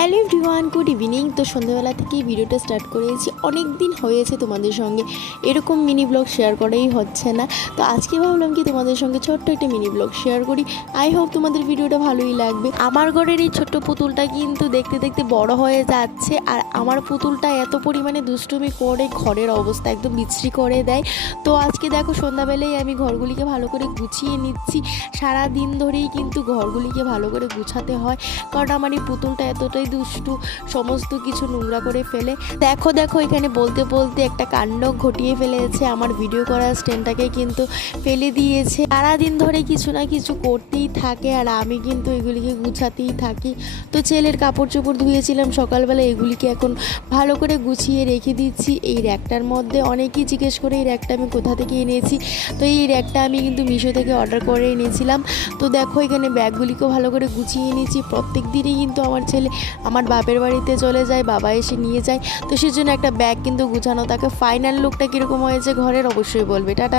Hello everyone, good evening. তো সন্ধ্যাবেলা থেকেই ভিডিওটা স্টার্ট করেছি। অনেক দিন হয়েছে তোমাদের সঙ্গে এরকম মিনি ব্লগ শেয়ার করাই হচ্ছে না। তো আজকে ভাবলাম কি তোমাদের সঙ্গে ছোট্ট একটা মিনি ব্লগ শেয়ার করি। আই হোপ তোমাদের ভিডিওটা ভালোই লাগবে। আমার ঘরের এই ছোট্ট পুতুলটা কিন্তু দেখতে দেখতে বড় হয়ে যাচ্ছে, আর আমার পুতুলটা এত পরিমাণে দুষ্টুমি করে ঘরের অবস্থা একদম বিশ্রী করে দেয়। তো আজকে দেখো সন্ধ্যাবেলায় আমি ঘরগুলিকে ভালো করে গুছিয়ে নিচ্ছি। সারা দিন ধরেই কিন্তু ঘরগুলিকে ভালো করে গুছাতে হয়, কারণ আমার এই পুতুলটা এতটাই দুষ্টু, সমস্ত কিছু নোংরা করে ফেলে। দেখো দেখো এখানে বলতে বলতে একটা কাণ্ড ঘটিয়ে ফেলেছে, আমার ভিডিও করার স্ট্যান্ডটাকে কিন্তু ফেলে দিয়েছে। সারাদিন ধরে কিছু না কিছু করতেই থাকে, আর আমি কিন্তু এগুলিকে গুছাতেই থাকি। তো ছেলের কাপড় চোপড় ধুয়েছিলাম সকালবেলা, এগুলিকে এখন ভালো করে গুছিয়ে রেখে দিচ্ছি এই র্যাকটার মধ্যে। অনেকেই জিজ্ঞেস করে এই র্যাকটা আমি কোথা থেকে এনেছি। তো এই র্যাকটা আমি কিন্তু মিশো থেকে অর্ডার করে এনেছিলাম। তো দেখো এখানে ব্যাগগুলিকেও ভালো করে গুছিয়ে নিয়েছি। প্রত্যেক দিনই কিন্তু আমার ছেলে আমার বাপের বাড়িতে চলে যায়, বাবা এসে নিয়ে যায়। তো সেজন্য একটা ব্যাগ কিন্তু গুছানো থাকে। ফাইনাল লুকটা কীরকম হয়েছে ঘরের অবশ্যই বলবে। টাটা।